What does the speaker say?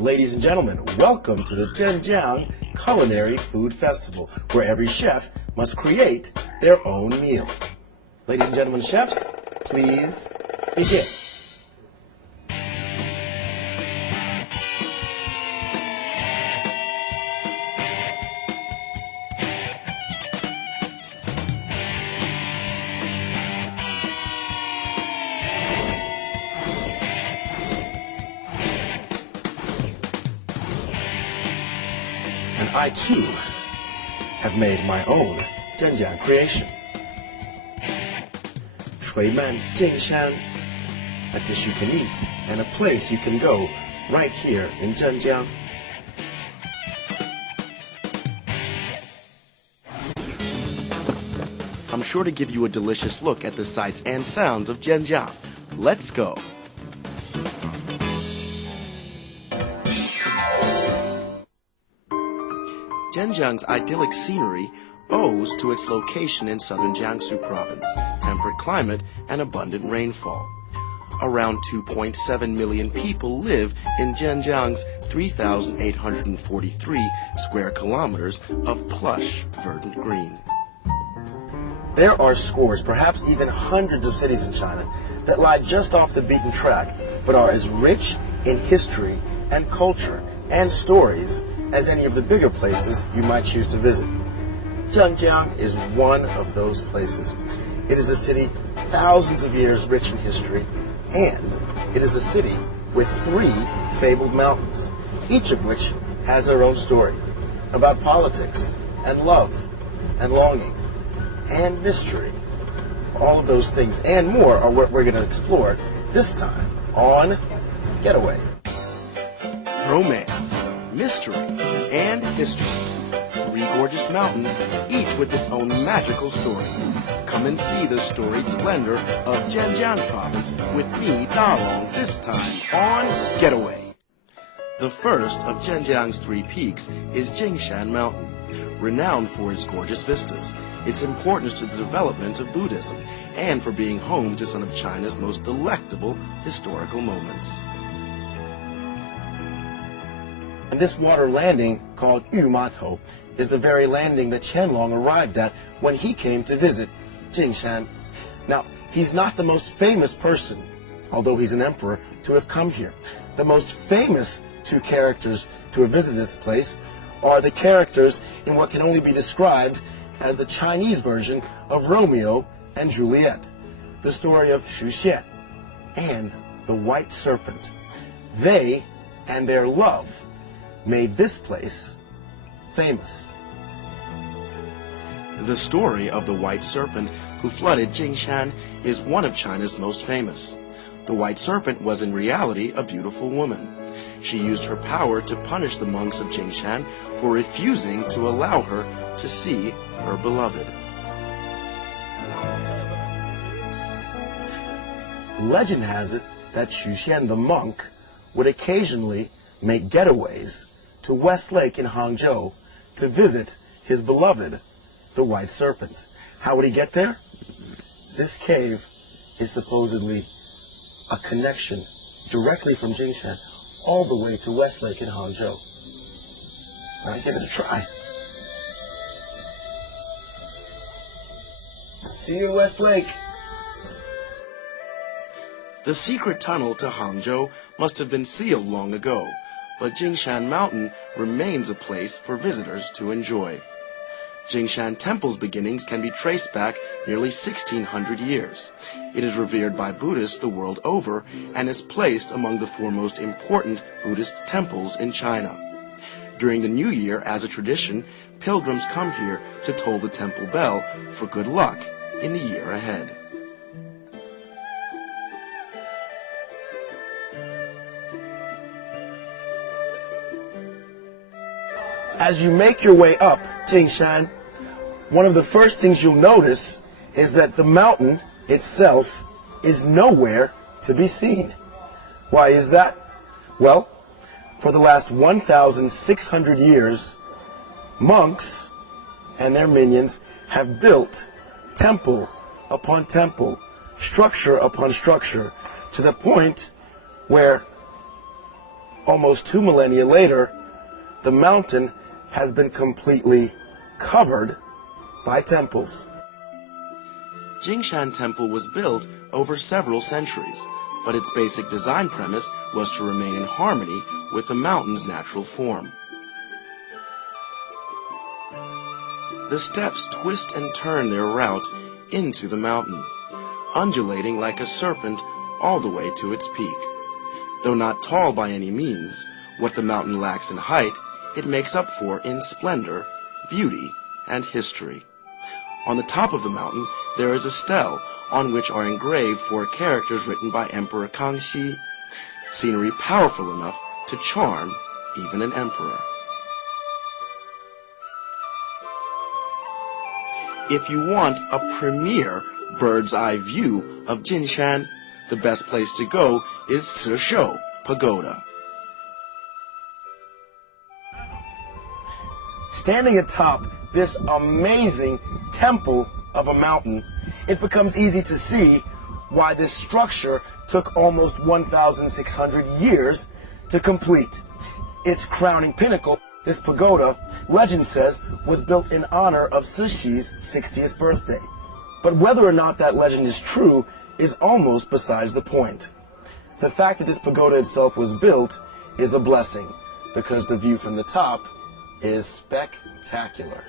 Ladies and gentlemen, welcome to the Zhenjiang Culinary Food Festival, where every chef must create their own meal. Ladies and gentlemen, chefs, please begin. And I too have made my own Zhenjiang creation. Shui Man Jingshan, a dish you can eat and a place you can go right here in Zhenjiang. I'm sure to give you a delicious look at the sights and sounds of Zhenjiang. Let's go. Zhenjiang's idyllic scenery owes to its location in southern Jiangsu province, temperate climate, and abundant rainfall. Around 2.7 million people live in Zhenjiang's 3,843 square kilometers of plush, verdant green. There are scores, perhaps even hundreds of cities in China that lie just off the beaten track, but are as rich in history and culture and stories as any of the bigger places you might choose to visit. Zhenjiang is one of those places. It is a city thousands of years rich in history, and it is a city with 3 fabled mountains, each of which has their own story about politics and love and longing and mystery. All of those things and more are what we're going to explore this time on Getaway. Romance, mystery, and history. 3 gorgeous mountains, each with its own magical story. Come and see the storied splendor of Zhenjiang province with me, Da Long, this time on Getaway. The first of Zhenjiang's 3 peaks is Jingshan Mountain, renowned for its gorgeous vistas, its importance to the development of Buddhism, and for being home to some of China's most delectable historical moments. And this water landing, called Yu Matou, is the very landing that Qianlong arrived at when he came to visit Jingshan. Now, he's not the most famous person, although he's an emperor, to have come here. The most famous 2 characters to have visited this place are the characters in what can only be described as the Chinese version of Romeo and Juliet, the story of Xu Xian and the White Serpent. They and their love made this place famous. The story of the White Serpent who flooded Jingshan is one of China's most famous. The White Serpent was in reality a beautiful woman. She used her power to punish the monks of Jingshan for refusing to allow her to see her beloved. Legend has it that Xu Xian the monk would occasionally make getaways to West Lake in Hangzhou to visit his beloved, the White Serpent. How would he get there? This cave is supposedly a connection directly from Jingshan all the way to West Lake in Hangzhou. Now give it a try. See you in West Lake. The secret tunnel to Hangzhou must have been sealed long ago, but Jingshan Mountain remains a place for visitors to enjoy. Jingshan Temple's beginnings can be traced back nearly 1,600 years. It is revered by Buddhists the world over and is placed among the 4 most important Buddhist temples in China. During the New Year, as a tradition, pilgrims come here to toll the temple bell for good luck in the year ahead. As you make your way up Jingshan, one of the first things you'll notice is that the mountain itself is nowhere to be seen. Why is that? Well, for the last 1,600 years, monks and their minions have built temple upon temple, structure upon structure, to the point where almost 2 millennia later, the mountain has been completely covered by temples. Jingshan Temple was built over several centuries, but its basic design premise was to remain in harmony with the mountain's natural form. The steps twist and turn their route into the mountain, undulating like a serpent all the way to its peak. Though not tall by any means, what the mountain lacks in height, it makes up for in splendor, beauty, and history. On the top of the mountain, there is a stele on which are engraved 4 characters written by Emperor Kangxi, scenery powerful enough to charm even an emperor. If you want a premier bird's-eye view of Jinshan, the best place to go is Cishou Pagoda. Standing atop this amazing temple of a mountain, it becomes easy to see why this structure took almost 1,600 years to complete. Its crowning pinnacle, this pagoda, legend says, was built in honor of Cixi's 60th birthday. But whether or not that legend is true is almost besides the point. The fact that this pagoda itself was built is a blessing, because the view from the top is spectacular.